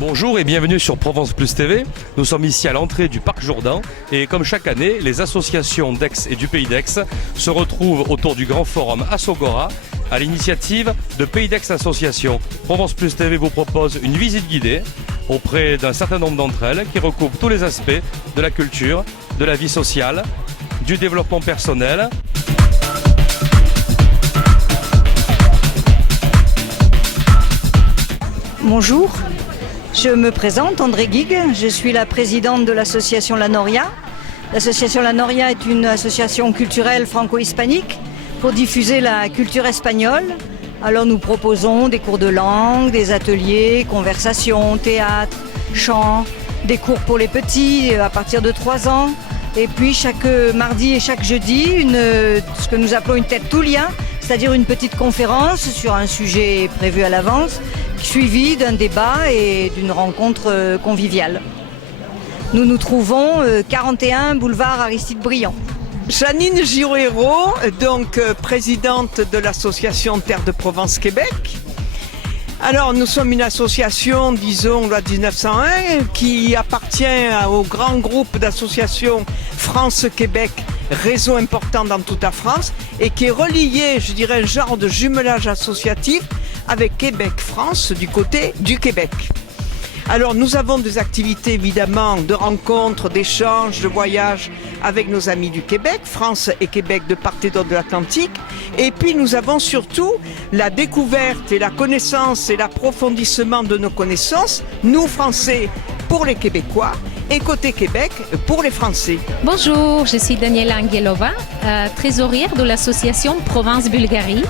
Bonjour et bienvenue sur Provence Plus TV. Nous sommes ici à l'entrée du Parc Jourdan et comme chaque année, les associations d'Aix et du Pays d'Aix se retrouvent autour du grand forum Assogora à l'initiative de Pays d'Aix Association. Provence Plus TV vous propose une visite guidée auprès d'un certain nombre d'entre elles qui recoupent tous les aspects de la culture, de la vie sociale, du développement personnel. Bonjour, je me présente, André Guigues, je suis la présidente de l'association La Noria. L'association La Noria est une association culturelle franco-hispanique pour diffuser la culture espagnole. Alors nous proposons des cours de langue, des ateliers, conversations, théâtre, chant, des cours pour les petits à partir de 3 ans. Et puis chaque mardi et chaque jeudi, ce que nous appelons une tertulia, c'est-à-dire une petite conférence sur un sujet prévu à l'avance, suivi d'un débat et d'une rencontre conviviale. Nous nous trouvons 41 boulevard Aristide Briand. Janine Girouero, donc présidente de l'association Terre de Provence Québec. Alors nous sommes une association, disons, loi 1901, qui appartient au grand groupe d'associations France-Québec, réseau important dans toute la France, et qui est relié, je dirais, un genre de jumelage associatif avec Québec-France du côté du Québec. Alors nous avons des activités évidemment de rencontres, d'échanges, de voyages avec nos amis du Québec, France et Québec de part et d'autre de l'Atlantique. Et puis nous avons surtout la découverte et la connaissance et l'approfondissement de nos connaissances, nous Français pour les Québécois et côté Québec pour les Français. Bonjour, je suis Daniela Angelova, trésorière de l'association Provence-Bulgarie.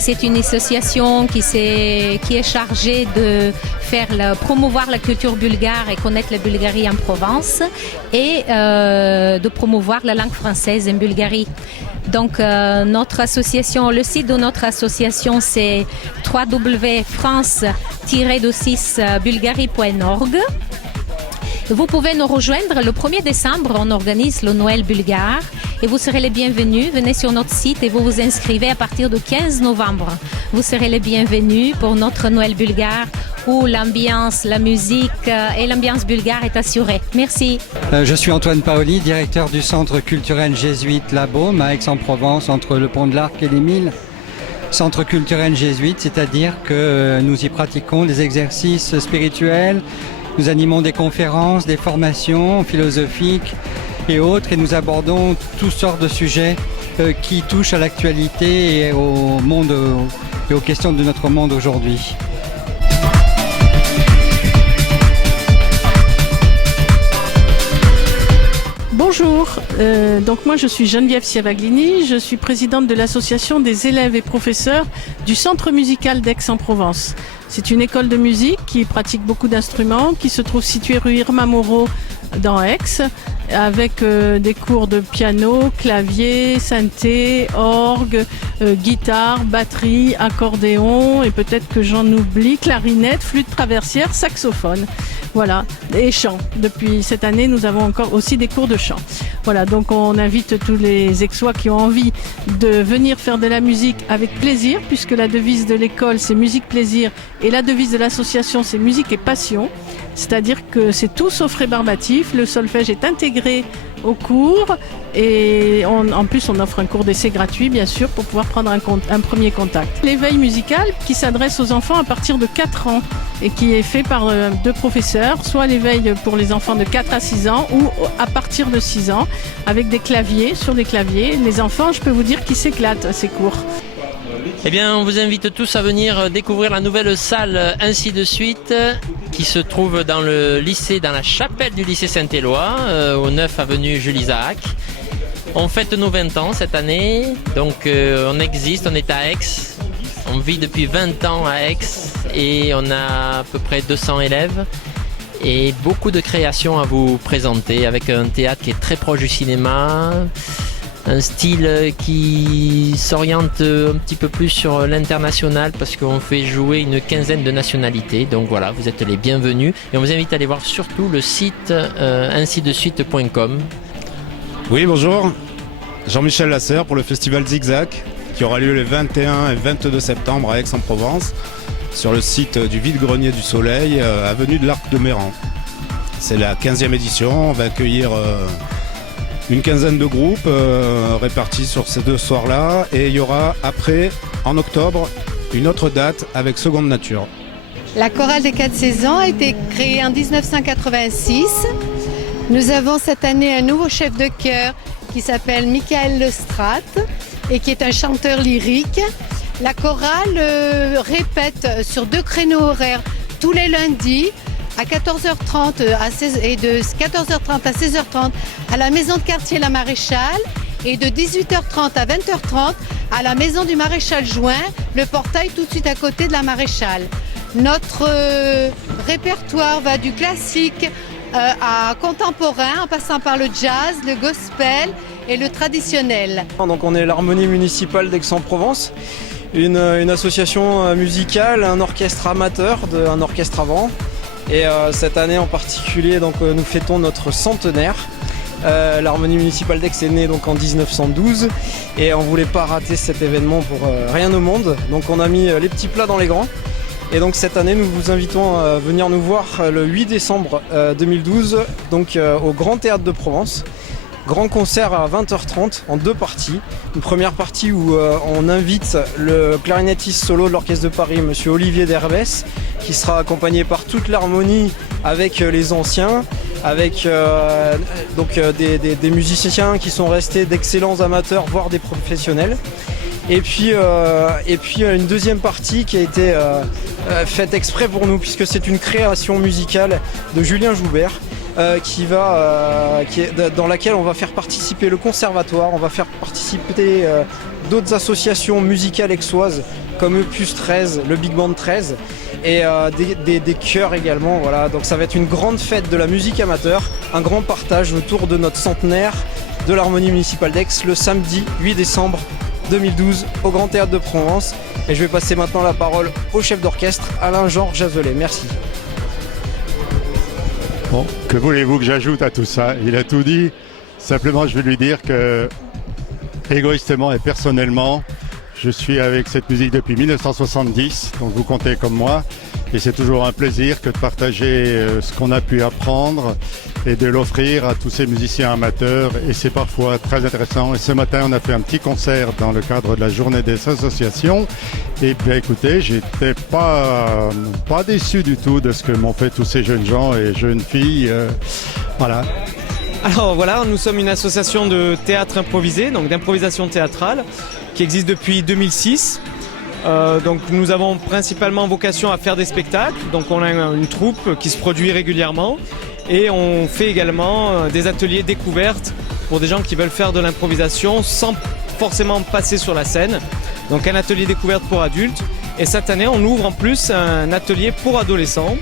C'est une association qui est chargée de promouvoir la culture bulgare et connaître la Bulgarie en Provence et de promouvoir la langue française en Bulgarie. Donc notre association, le site de notre association c'est www.france-bulgarie.org. Vous pouvez nous rejoindre le 1er décembre, on organise le Noël bulgare et vous serez les bienvenus. Venez sur notre site et vous vous inscrivez à partir du 15 novembre. Vous serez les bienvenus pour notre Noël bulgare où l'ambiance, la musique et l'ambiance bulgare est assurée. Merci. Je suis Antoine Paoli, directeur du centre culturel jésuite La Baume à Aix-en-Provence entre le pont de l'Arc et les Milles. Centre culturel jésuite, c'est-à-dire que nous y pratiquons des exercices spirituels. Nous animons des conférences, des formations philosophiques et autres et nous abordons toutes sortes de sujets qui touchent à l'actualité et au monde et aux questions de notre monde aujourd'hui. Bonjour, donc moi je suis Geneviève Ciavaglini, je suis présidente de l'association des élèves et professeurs du Centre musical d'Aix-en-Provence. C'est une école de musique qui pratique beaucoup d'instruments, qui se trouve située rue Irma Moreau dans Aix, avec des cours de piano, clavier, synthé, orgue, guitare, batterie, accordéon et peut-être que j'en oublie, clarinette, flûte traversière, saxophone. Voilà, et chant. Depuis cette année, nous avons encore aussi des cours de chant. Voilà, donc on invite tous les Aixois qui ont envie de venir faire de la musique avec plaisir, puisque la devise de l'école, c'est musique plaisir, et la devise de l'association, c'est musique et passion. C'est-à-dire que c'est tout sauf rébarbatif, le solfège est intégré au cours et en plus on offre un cours d'essai gratuit bien sûr pour pouvoir prendre un premier contact. L'éveil musical qui s'adresse aux enfants à partir de 4 ans et qui est fait par 2 professeurs, soit l'éveil pour les enfants de 4 à 6 ans ou à partir de 6 ans avec des claviers, sur des claviers. Les enfants, je peux vous dire qu'ils s'éclatent à ces cours. Eh bien, on vous invite tous à venir découvrir la nouvelle salle Ainsi de suite qui se trouve dans le lycée, dans la chapelle du lycée Saint-Éloi, au 9 avenue Jules Isaac. On fête nos 20 ans cette année, donc on existe, on est à Aix, on vit depuis 20 ans à Aix et on a à peu près 200 élèves et beaucoup de créations à vous présenter avec un théâtre qui est très proche du cinéma. Un style qui s'oriente un petit peu plus sur l'international parce qu'on fait jouer une quinzaine de nationalités. Donc voilà, vous êtes les bienvenus. Et on vous invite à aller voir surtout le site ainsidesuite.com. Oui, bonjour. Jean-Michel Lasserre pour le festival Zigzag qui aura lieu les 21 et 22 septembre à Aix-en-Provence. sur le site du Vide-Grenier du Soleil, avenue de l'Arc de Méran. C'est la 15e édition, on va accueillir une quinzaine de groupes répartis sur ces 2 soirs-là. Et il y aura après, en octobre, une autre date avec Seconde Nature. La chorale des 4 saisons a été créée en 1986. Nous avons cette année un nouveau chef de chœur qui s'appelle Michael Lestrat et qui est un chanteur lyrique. La chorale répète sur 2 créneaux horaires tous les lundis à 14h30 et de 14h30 à 16h30 à la maison de quartier La Maréchale et de 18h30 à 20h30 à la maison du Maréchal Juin, le portail tout de suite à côté de la Maréchale. Notre répertoire va du classique à contemporain en passant par le jazz, le gospel et le traditionnel. Donc on est l'Harmonie municipale d'Aix-en-Provence, une association musicale, un orchestre amateur, un orchestre à vent. Et cette année en particulier, donc, nous fêtons notre centenaire. L'Harmonie municipale d'Aix est née donc en 1912 et on ne voulait pas rater cet événement pour rien au monde. Donc on a mis les petits plats dans les grands. Et donc cette année, nous vous invitons à venir nous voir le 8 décembre 2012 donc, au Grand Théâtre de Provence. Grand concert à 20h30 en 2 parties. Une première partie où on invite le clarinettiste solo de l'Orchestre de Paris, monsieur Olivier Derbès, qui sera accompagné par toute l'harmonie avec les anciens, avec des musiciens qui sont restés d'excellents amateurs, voire des professionnels. Et puis une deuxième partie qui a été faite exprès pour nous, puisque c'est une création musicale de Julien Joubert. Dans laquelle on va faire participer le conservatoire, on va faire participer d'autres associations musicales aixoises comme Opus 13, le Big Band 13 et des chœurs également. Voilà. Donc ça va être une grande fête de la musique amateur, un grand partage autour de notre centenaire de l'Harmonie municipale d'Aix le samedi 8 décembre 2012 au Grand Théâtre de Provence. Et je vais passer maintenant la parole au chef d'orchestre Alain-Georges Jazelet. Merci. Bon, que voulez-vous que j'ajoute à tout ça? Il a tout dit. Simplement, je vais lui dire que, égoïstement et personnellement, je suis avec cette musique depuis 1970, donc vous comptez comme moi. Et c'est toujours un plaisir que de partager ce qu'on a pu apprendre et de l'offrir à tous ces musiciens amateurs. Et c'est parfois très intéressant. Et ce matin, on a fait un petit concert dans le cadre de la journée des associations. Et bien écoutez, j'étais pas déçu du tout de ce que m'ont fait tous ces jeunes gens et jeunes filles. Voilà. Alors voilà, nous sommes une association de théâtre improvisé, donc d'improvisation théâtrale, qui existe depuis 2006. Donc nous avons principalement vocation à faire des spectacles, donc on a une troupe qui se produit régulièrement et on fait également des ateliers découvertes pour des gens qui veulent faire de l'improvisation sans forcément passer sur la scène. Donc un atelier découverte pour adultes et cette année on ouvre en plus un atelier pour adolescents.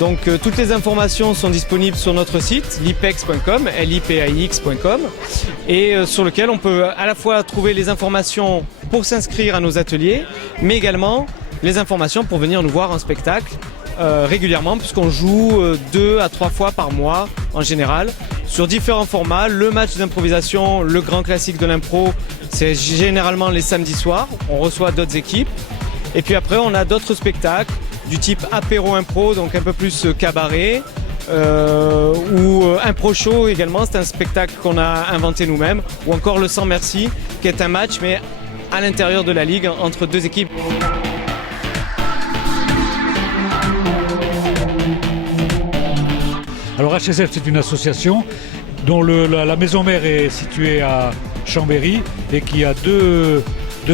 Donc toutes les informations sont disponibles sur notre site lipex.com, lipix.com et sur lequel on peut à la fois trouver les informations pour s'inscrire à nos ateliers, mais également les informations pour venir nous voir en spectacle régulièrement, puisqu'on joue 2 à 3 fois par mois en général, sur différents formats. Le match d'improvisation, le grand classique de l'impro, c'est généralement les samedis soirs, on reçoit d'autres équipes. Et puis après, on a d'autres spectacles du type apéro impro, donc un peu plus cabaret, ou impro show également, c'est un spectacle qu'on a inventé nous-mêmes, ou encore le Sans Merci, qui est un match, mais à l'intérieur de la ligue, entre 2 équipes. Alors HSF, c'est une association dont la maison mère est située à Chambéry et qui a deux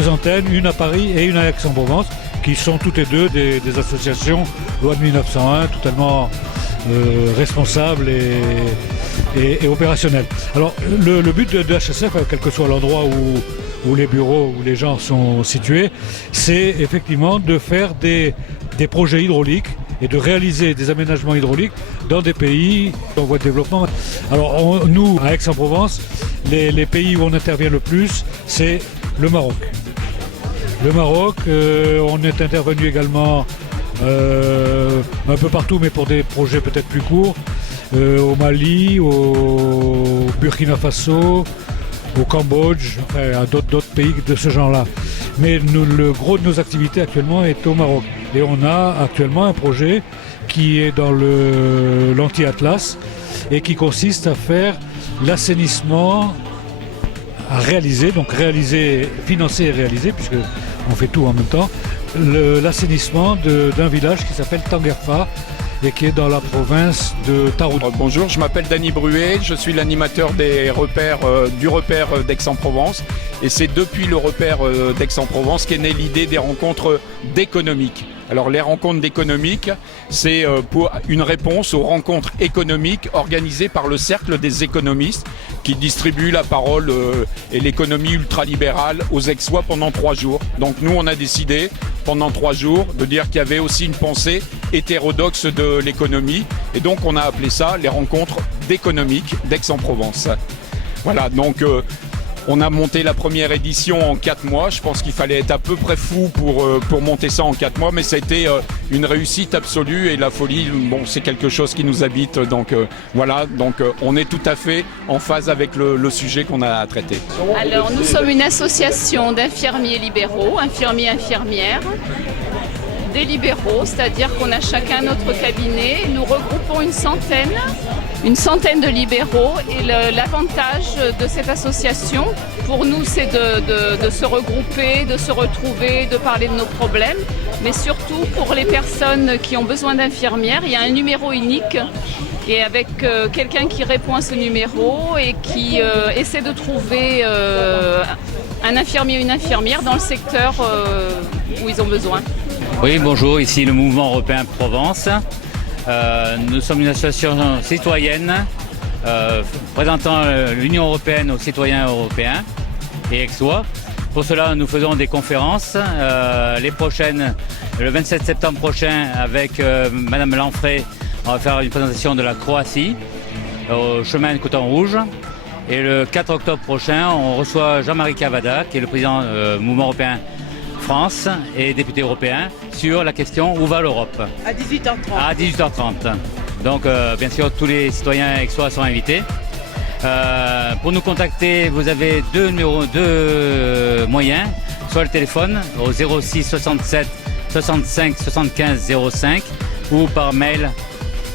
antennes, une à Paris et une à Aix-en-Provence, qui sont toutes les deux des associations loi de 1901, totalement responsables et opérationnelles. Alors le but de HSF, quel que soit l'endroit où les bureaux, où les gens sont situés, c'est effectivement de faire des projets hydrauliques et de réaliser des aménagements hydrauliques dans des pays en voie de développement. Alors nous, à Aix-en-Provence, les pays où on intervient le plus, c'est le Maroc. Le Maroc, on est intervenu également un peu partout, mais pour des projets peut-être plus courts, au Mali, au Burkina Faso, au Cambodge, enfin à d'autres pays de ce genre-là. Mais le gros de nos activités actuellement est au Maroc. Et on a actuellement un projet qui est dans l'anti-Atlas et qui consiste à faire l'assainissement à réaliser, donc financer et réaliser, puisque on fait tout en même temps, l'assainissement d'un village qui s'appelle Tanguerfa et qui est dans la province de Tarout. Bonjour, je m'appelle Dany Bruet, je suis l'animateur du repère d'Aix-en-Provence, et c'est depuis le repère d'Aix-en-Provence qu'est née l'idée des rencontres d'économiques. Alors les rencontres d'économiques, c'est pour une réponse aux rencontres économiques organisées par le Cercle des économistes qui distribue la parole et l'économie ultralibérale aux Aixois pendant 3 jours. Donc nous on a décidé pendant 3 jours de dire qu'il y avait aussi une pensée hétérodoxe de l'économie et donc on a appelé ça les rencontres d'économiques d'Aix-en-Provence. Voilà, donc on a monté la première édition en 4 mois. Je pense qu'il fallait être à peu près fou pour monter ça en 4 mois, mais ça a été une réussite absolue et la folie, bon, c'est quelque chose qui nous habite. Donc voilà, donc on est tout à fait en phase avec le sujet qu'on a traité. Alors nous sommes une association d'infirmiers libéraux, infirmières, des libéraux, c'est-à-dire qu'on a chacun notre cabinet. Nous regroupons une centaine de libéraux et l'avantage de cette association, pour nous, c'est de se regrouper, de se retrouver, de parler de nos problèmes, mais surtout pour les personnes qui ont besoin d'infirmières, il y a un numéro unique et avec quelqu'un qui répond à ce numéro et qui essaie de trouver un infirmier ou une infirmière dans le secteur où ils ont besoin. Oui, bonjour, ici le Mouvement Européen Provence. Nous sommes une association citoyenne présentant l'Union Européenne aux citoyens européens et aixois. Pour cela, nous faisons des conférences. Les prochaines, le 27 septembre prochain, avec Madame Lanfray, on va faire une présentation de la Croatie au chemin de Coton Rouge. Et le 4 octobre prochain, on reçoit Jean-Marie Cavada, qui est le président du Mouvement Européen France et député européen, sur la question où va l'Europe. À 18h30. À 18h30. Donc bien sûr tous les citoyens aixois sont invités. Pour nous contacter, vous avez deux moyens, soit le téléphone au 06 67 65 75 05 ou par mail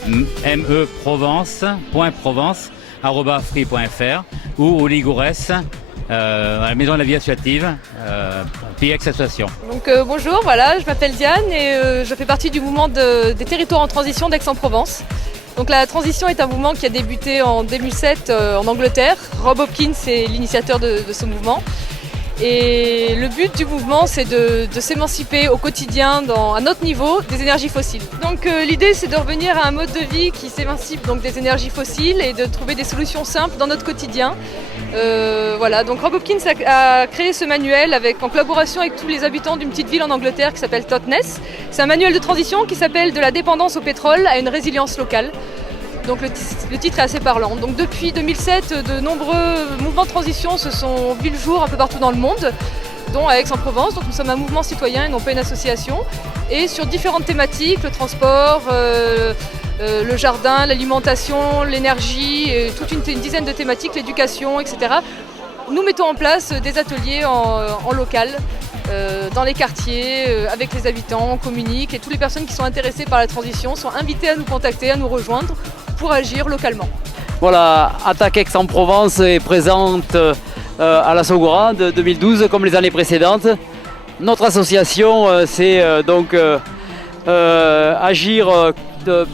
meprovence.provence@free.fr ou au Ligourès à la Maison de la Vie Associative, PX Association. Donc bonjour, voilà, je m'appelle Diane et je fais partie du mouvement des territoires en transition d'Aix-en-Provence. Donc la transition est un mouvement qui a débuté en 2007 en Angleterre. Rob Hopkins est l'initiateur de ce mouvement. Et le but du mouvement, c'est de s'émanciper au quotidien, à notre niveau, des énergies fossiles. Donc l'idée, c'est de revenir à un mode de vie qui s'émancipe donc des énergies fossiles et de trouver des solutions simples dans notre quotidien. Voilà, donc Rob Hopkins a créé ce manuel en collaboration avec tous les habitants d'une petite ville en Angleterre qui s'appelle Totnes. C'est un manuel de transition qui s'appelle « De la dépendance au pétrole à une résilience locale ». Donc le titre est assez parlant. Donc depuis 2007, de nombreux mouvements de transition se sont vus le jour un peu partout dans le monde, dont à Aix-en-Provence. Donc nous sommes un mouvement citoyen et non pas une association. Et sur différentes thématiques, le transport, le jardin, l'alimentation, l'énergie, toute une dizaine de thématiques, l'éducation, etc. Nous mettons en place des ateliers en local, dans les quartiers, avec les habitants, on communique et toutes les personnes qui sont intéressées par la transition sont invitées à nous contacter, à nous rejoindre pour agir localement. Voilà, Attaque Aix-en-Provence est présente à la Sogora de 2012 comme les années précédentes. Notre association, c'est donc agir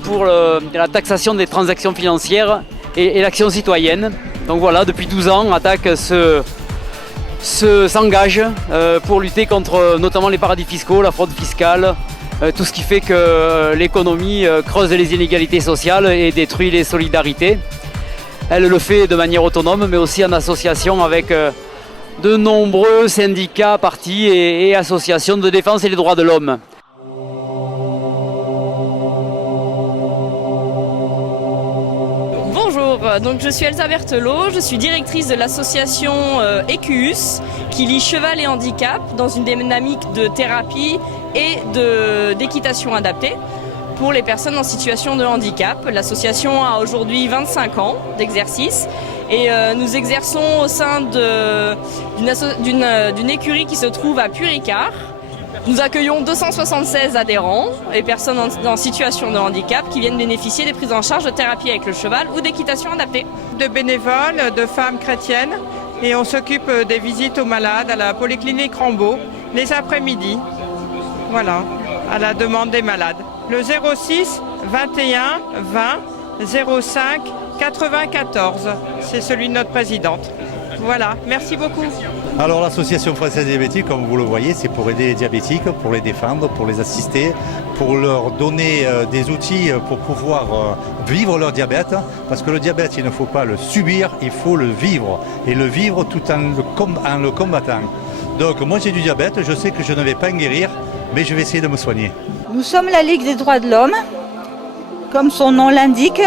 pour la taxation des transactions financières et l'action citoyenne. Donc voilà, depuis 12 ans, Attaque s'engage pour lutter contre notamment les paradis fiscaux, la fraude fiscale, tout ce qui fait que l'économie creuse les inégalités sociales et détruit les solidarités. Elle le fait de manière autonome, mais aussi en association avec de nombreux syndicats, partis et associations de défense et des droits de l'homme. Donc je suis Elsa Berthelot, je suis directrice de l'association EQUS qui lie cheval et handicap dans une dynamique de thérapie et d'équitation adaptée pour les personnes en situation de handicap. L'association a aujourd'hui 25 ans d'exercice et nous exerçons au sein d'une écurie qui se trouve à Puricard Nous accueillons 276 adhérents et personnes en situation de handicap qui viennent bénéficier des prises en charge de thérapie avec le cheval ou d'équitation adaptée. De bénévoles, de femmes chrétiennes, et on s'occupe des visites aux malades à la polyclinique Rambaud les après-midi. Voilà, à la demande des malades. Le 06 21 20 05 94, c'est celui de notre présidente. Voilà, merci beaucoup. Alors l'association française diabétique, comme vous le voyez, c'est pour aider les diabétiques, pour les défendre, pour les assister, pour leur donner des outils pour pouvoir vivre leur diabète. Parce que le diabète, il ne faut pas le subir, il faut le vivre. Et le vivre tout en le combattant. Donc moi j'ai du diabète, je sais que je ne vais pas en guérir, mais je vais essayer de me soigner. Nous sommes la Ligue des droits de l'homme. Comme son nom l'indique,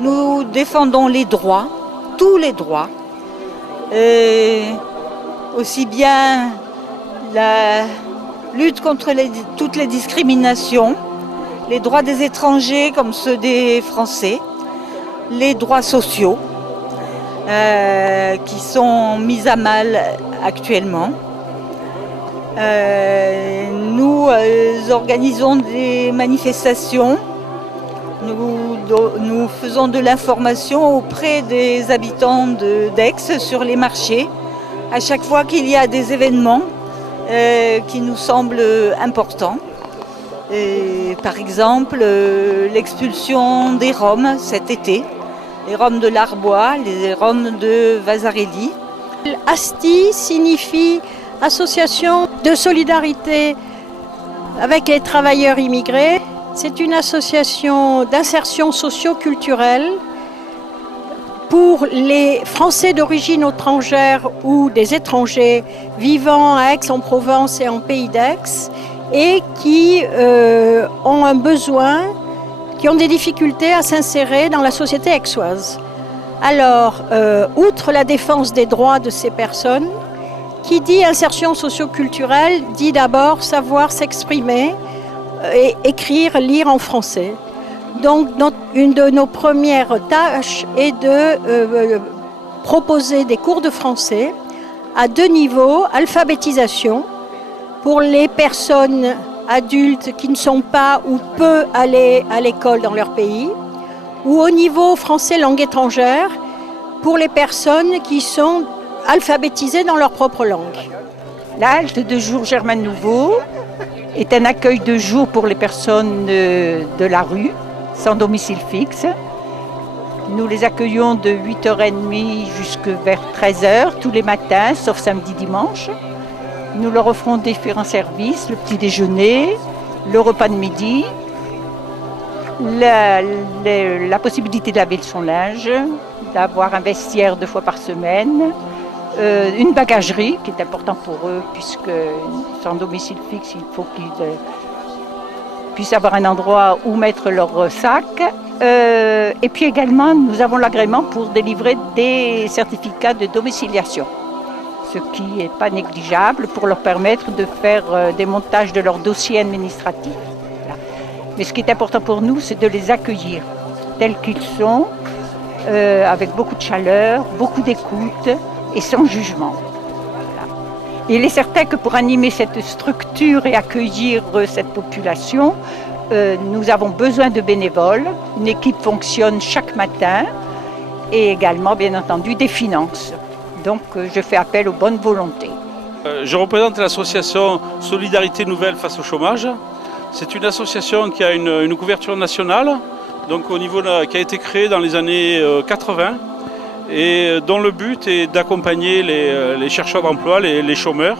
nous défendons les droits, tous les droits. Et aussi bien la lutte contre toutes les discriminations, les droits des étrangers comme ceux des Français, les droits sociaux qui sont mis à mal actuellement. Nous organisons des manifestations, nous faisons de l'information auprès des habitants d'Aix sur les marchés. À chaque fois qu'il y a des événements qui nous semblent importants. Et, par exemple, l'expulsion des Roms cet été, les Roms de l'Arbois, les Roms de Vasarely. ASTI signifie Association de solidarité avec les travailleurs immigrés. C'est une association d'insertion socio-culturelle pour les Français d'origine étrangère ou des étrangers vivant à Aix-en-Provence et en Pays d'Aix et qui ont un besoin, qui ont des difficultés à s'insérer dans la société aixoise. Alors, outre la défense des droits de ces personnes, qui dit insertion socio-culturelle dit d'abord savoir s'exprimer et écrire, lire en français. Donc, une de nos premières tâches est de proposer des cours de français à 2 niveaux, alphabétisation pour les personnes adultes qui ne sont pas ou peu allées à l'école dans leur pays, ou au niveau français langue étrangère pour les personnes qui sont alphabétisées dans leur propre langue. La halte de jour Germaine Nouveau est un accueil de jour pour les personnes de la rue, sans domicile fixe. Nous les accueillons de 8h30 jusqu'à vers 13h tous les matins, sauf samedi, dimanche. Nous leur offrons différents services, le petit déjeuner, le repas de midi, la possibilité de laver son linge, d'avoir un vestiaire 2 fois par semaine, une bagagerie qui est important pour eux puisque sans domicile fixe, il faut qu'ils puissent avoir un endroit où mettre leur sac. Et puis également, nous avons l'agrément pour délivrer des certificats de domiciliation, ce qui n'est pas négligeable pour leur permettre de faire des montages de leurs dossiers administratifs. Voilà. Mais ce qui est important pour nous, c'est de les accueillir tels qu'ils sont, avec beaucoup de chaleur, beaucoup d'écoute et sans jugement. Voilà. Et il est certain que pour animer cette structure et accueillir cette population, nous avons besoin de bénévoles. Une équipe fonctionne chaque matin et également, bien entendu, des finances. Donc, je fais appel aux bonnes volontés. Je représente l'association Solidarité Nouvelle face au chômage. C'est une association qui a une couverture nationale, donc au niveau qui a été créée dans les années 80 et dont le but est d'accompagner les chercheurs d'emploi, les chômeurs,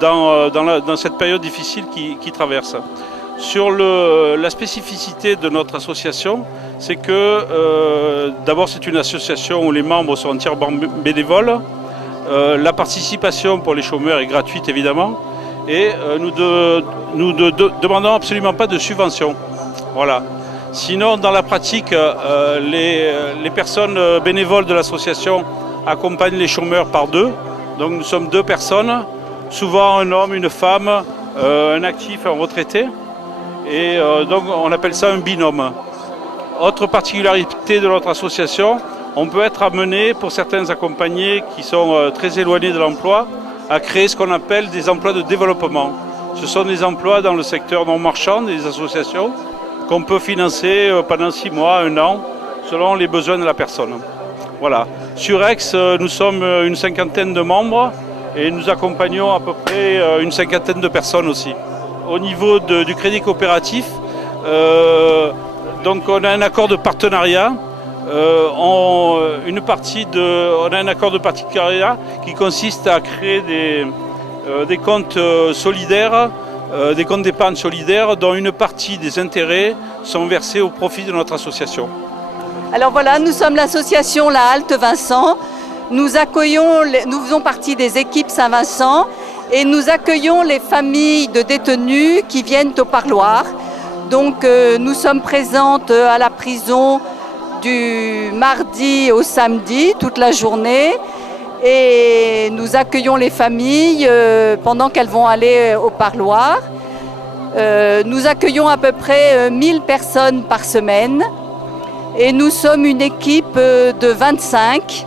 dans cette période difficile qu'ils traversent. Sur la spécificité de notre association, c'est que d'abord c'est une association où les membres sont entièrement bénévoles. La participation pour les chômeurs est gratuite évidemment et nous ne demandons absolument pas de subvention. Voilà. Sinon, dans la pratique, les personnes bénévoles de l'association accompagnent les chômeurs par 2. Donc nous sommes 2 personnes, souvent un homme, une femme, un actif, un retraité. Et donc on appelle ça un binôme. Autre particularité de notre association, on peut être amené, pour certains accompagnés qui sont très éloignés de l'emploi, à créer ce qu'on appelle des emplois de développement. Ce sont des emplois dans le secteur non marchand, des associations, qu'on peut financer pendant 6 mois, 1 an, selon les besoins de la personne. Voilà. Sur Aix, nous sommes une 50aine de membres et nous accompagnons à peu près une 50aine de personnes aussi. Au niveau du crédit coopératif, donc on a un accord de partenariat. On a un accord de partenariat qui consiste à créer des comptes solidaires, des comptes d'épargne solidaires dont une partie des intérêts sont versés au profit de notre association. Alors voilà, nous sommes l'association La Halte Vincent. Nous faisons partie des équipes Saint-Vincent et nous accueillons les familles de détenus qui viennent au parloir. Donc nous sommes présentes à la prison du mardi au samedi, toute la journée. Et nous accueillons les familles pendant qu'elles vont aller au parloir. Nous accueillons à peu près 1000 personnes par semaine. Et nous sommes une équipe de 25.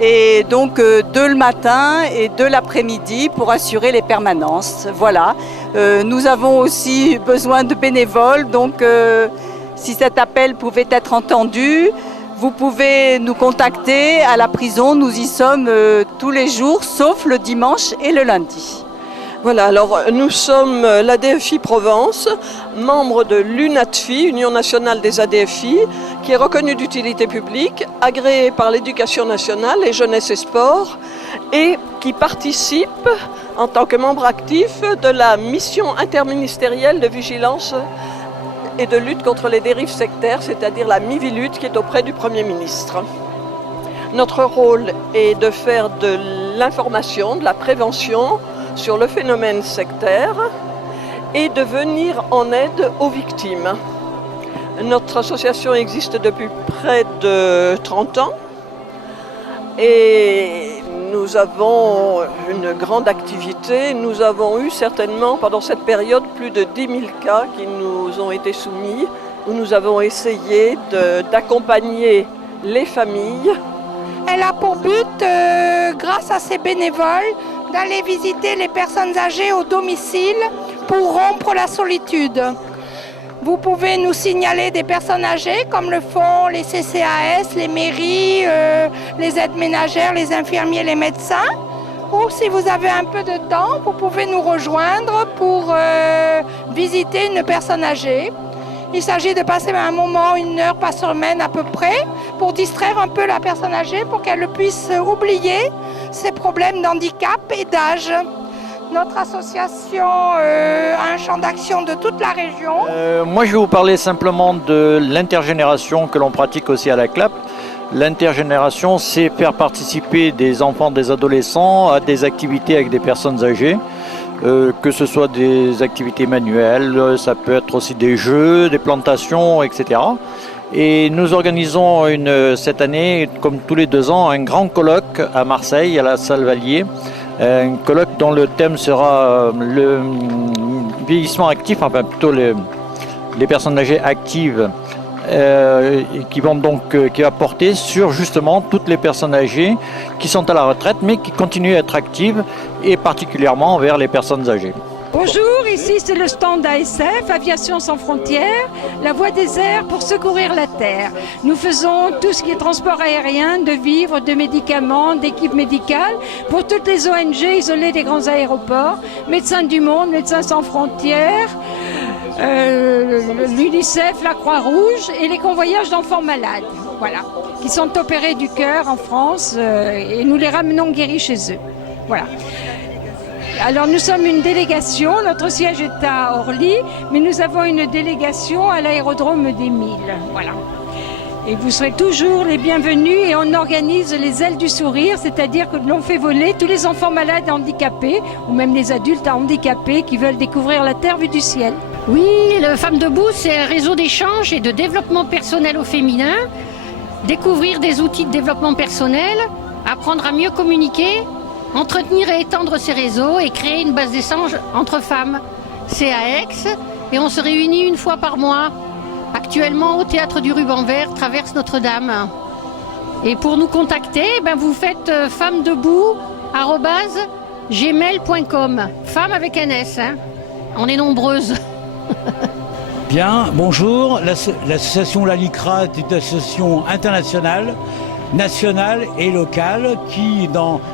Et donc 2 le matin et 2 l'après-midi pour assurer les permanences. Voilà. Nous avons aussi besoin de bénévoles, donc si cet appel pouvait être entendu, vous pouvez nous contacter à la prison. Nous y sommes tous les jours, sauf le dimanche et le lundi. Voilà, alors nous sommes l'ADFI Provence, membre de l'UNATFI, Union nationale des ADFI, qui est reconnue d'utilité publique, agréée par l'Éducation nationale, les Jeunesse et Sport, et qui participe en tant que membre actif de la mission interministérielle de vigilance et de lutte contre les dérives sectaires, c'est-à-dire la MIVILUT qui est auprès du Premier ministre. Notre rôle est de faire de l'information, de la prévention sur le phénomène sectaire et de venir en aide aux victimes. Notre association existe depuis près de 30 ans et nous avons une grande activité. Nous avons eu certainement pendant cette période plus de 10 000 cas qui nous ont été soumis, où nous avons essayé d'accompagner les familles. Elle a pour but, grâce à ses bénévoles, d'aller visiter les personnes âgées au domicile pour rompre la solitude. Vous pouvez nous signaler des personnes âgées comme le font les CCAS, les mairies, les aides ménagères, les infirmiers, les médecins. Ou si vous avez un peu de temps, vous pouvez nous rejoindre pour visiter une personne âgée. Il s'agit de passer un moment, 1 heure par semaine à peu près, pour distraire un peu la personne âgée, pour qu'elle puisse oublier ses problèmes d'handicap et d'âge. Notre association a un champ d'action de toute la région. Moi, je vais vous parler simplement de l'intergénération que l'on pratique aussi à la CLAP. L'intergénération, c'est faire participer des enfants, des adolescents à des activités avec des personnes âgées. Que ce soit des activités manuelles, ça peut être aussi des jeux, des plantations, etc. Et nous organisons cette année, comme tous les 2 ans, un grand colloque à Marseille, à la salle Vallier. Un colloque dont le thème sera le vieillissement actif, enfin plutôt les personnes âgées actives, qui va porter sur justement toutes les personnes âgées qui sont à la retraite mais qui continuent à être actives et particulièrement envers les personnes âgées. Bonjour, ici c'est le stand ASF, Aviation sans frontières, la voie des airs pour secourir la terre. Nous faisons tout ce qui est transport aérien, de vivres, de médicaments, d'équipes médicales pour toutes les ONG isolées des grands aéroports, Médecins du Monde, Médecins sans frontières, l'UNICEF, la Croix-Rouge et les convoyages d'enfants malades, voilà, qui sont opérés du cœur en France et nous les ramenons guéris chez eux. Voilà. Alors nous sommes une délégation, notre siège est à Orly, mais nous avons une délégation à l'aérodrome d'Émile. Voilà. Et vous serez toujours les bienvenus et on organise les ailes du sourire, c'est-à-dire que l'on fait voler tous les enfants malades et handicapés, ou même les adultes handicapés qui veulent découvrir la terre vue du ciel. Oui, le Femmes Debout, c'est un réseau d'échange et de développement personnel au féminin. Découvrir des outils de développement personnel, apprendre à mieux communiquer, entretenir et étendre ces réseaux et créer une base d'échange entre femmes. C'est à Aix et on se réunit 1 fois par mois. Actuellement au théâtre du Ruban Vert, traverse Notre-Dame. Et pour nous contacter, vous faites Femmes Debout @gmail.com. Femme avec un S, hein. On est nombreuses. Bien, bonjour. L'association LALICRA est une association internationale, nationale et locale qui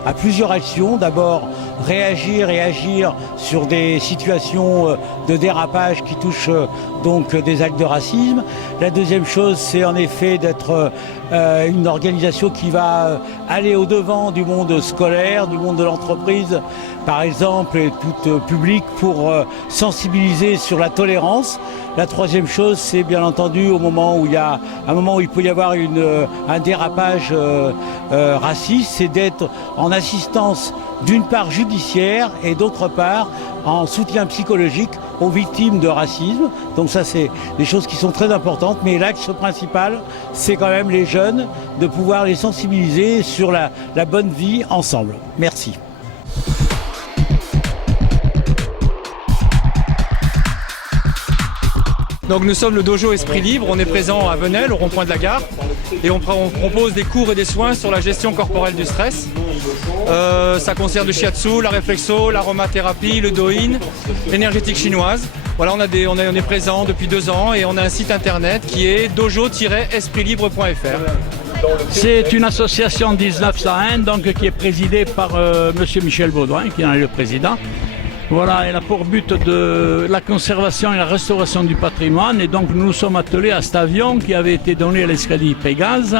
a plusieurs actions. D'abord, réagir et agir sur des situations de dérapage qui touchent donc des actes de racisme. La deuxième chose, c'est en effet d'être une organisation qui va aller au-devant du monde scolaire, du monde de l'entreprise, par exemple, et tout public, pour sensibiliser sur la tolérance. La troisième chose, c'est bien entendu un moment où il peut y avoir un dérapage raciste, c'est d'être en assistance d'une part judiciaire et d'autre part en soutien psychologique aux victimes de racisme. Donc ça, c'est des choses qui sont très importantes, mais l'axe principal, c'est quand même les jeunes, de pouvoir les sensibiliser sur la bonne vie ensemble. Merci. Donc nous sommes le dojo Esprit Libre, on est présent à Venelle, au rond-point de la gare, et on propose des cours et des soins sur la gestion corporelle du stress. Ça concerne le shiatsu, la réflexo, l'aromathérapie, le do-in, l'énergétique chinoise. Voilà, on est présent depuis 2 ans et on a un site internet qui est dojo-espritllibre.fr. C'est une association 1901 donc, qui est présidée par monsieur Michel Baudouin, qui en est le président. Voilà, elle a pour but de la conservation et la restauration du patrimoine. Et donc nous nous sommes attelés à cet avion qui avait été donné à l'escadrille Pégase.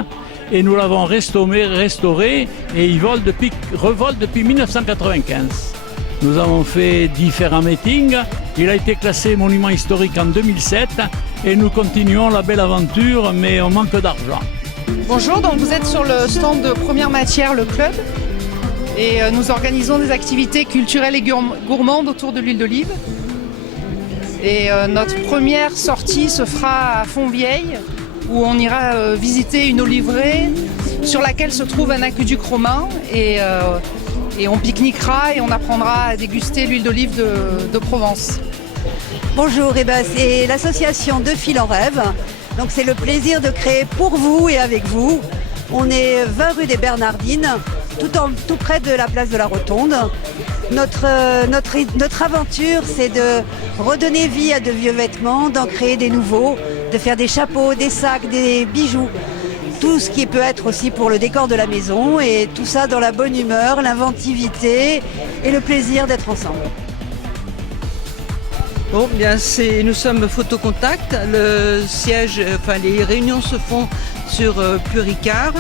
Et nous l'avons restauré et il revole depuis 1995. Nous avons fait différents meetings. Il a été classé monument historique en 2007. Et nous continuons la belle aventure, mais on manque d'argent. Bonjour, donc vous êtes sur le stand de Première Matière, le club. Et nous organisons des activités culturelles et gourmandes autour de l'huile d'olive. Et notre première sortie se fera à Fontvieille, où on ira visiter une oliveraie sur laquelle se trouve un aqueduc romain. Et on pique-niquera et on apprendra à déguster l'huile d'olive de Provence. Bonjour, c'est l'association De Fil en Rêve. Donc c'est le plaisir de créer pour vous et avec vous. On est 20 rue des Bernardines, tout près de la place de la Rotonde. Notre aventure, c'est de redonner vie à de vieux vêtements, d'en créer des nouveaux, de faire des chapeaux, des sacs, des bijoux. Tout ce qui peut être aussi pour le décor de la maison, et tout ça dans la bonne humeur, l'inventivité et le plaisir d'être ensemble. Bon, bien, nous sommes Photocontact. Les réunions se font sur Puricard.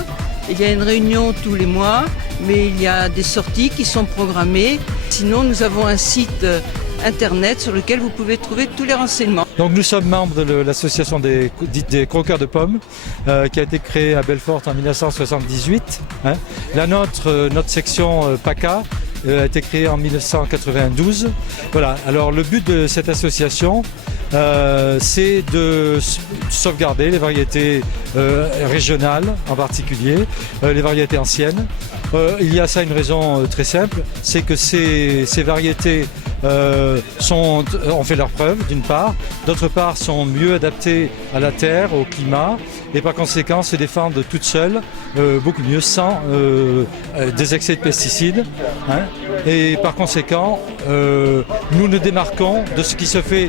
Il y a une réunion tous les mois, mais il y a des sorties qui sont programmées. Sinon, nous avons un site internet sur lequel vous pouvez trouver tous les renseignements. Donc nous sommes membres de l'association des croqueurs de pommes qui a été créée à Belfort en 1978. Notre section PACA a été créée en 1992. Voilà. Alors le but de cette association, c'est de sauvegarder les variétés régionales en particulier, les variétés anciennes. Il y a ça une raison très simple, c'est que ces variétés ont fait leurs preuves d'une part, d'autre part sont mieux adaptées à la terre, au climat, et par conséquent se défendent toutes seules beaucoup mieux sans des excès de pesticides. Et par conséquent, nous nous démarquons de ce qui se fait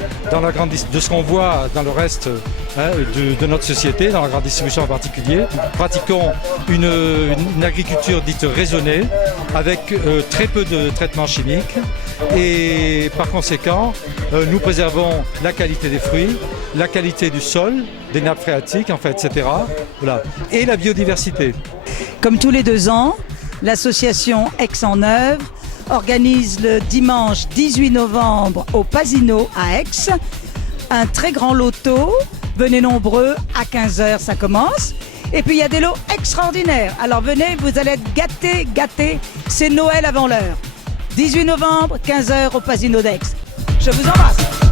de ce qu'on voit dans le reste de notre société, dans la grande distribution en particulier. Nous pratiquons une agriculture dite raisonnée, avec très peu de traitements chimiques, et par conséquent, nous préservons la qualité des fruits, la qualité du sol, des nappes phréatiques, etc. Voilà. Et la biodiversité. Comme tous les 2 ans, l'association Aix en Œuvre organise le dimanche 18 novembre au Pasino à Aix un très grand loto. Venez nombreux, à 15h ça commence. Et puis il y a des lots extraordinaires. Alors venez, vous allez être gâtés. C'est Noël avant l'heure. 18 novembre, 15h au Pasino d'Aix. Je vous embrasse.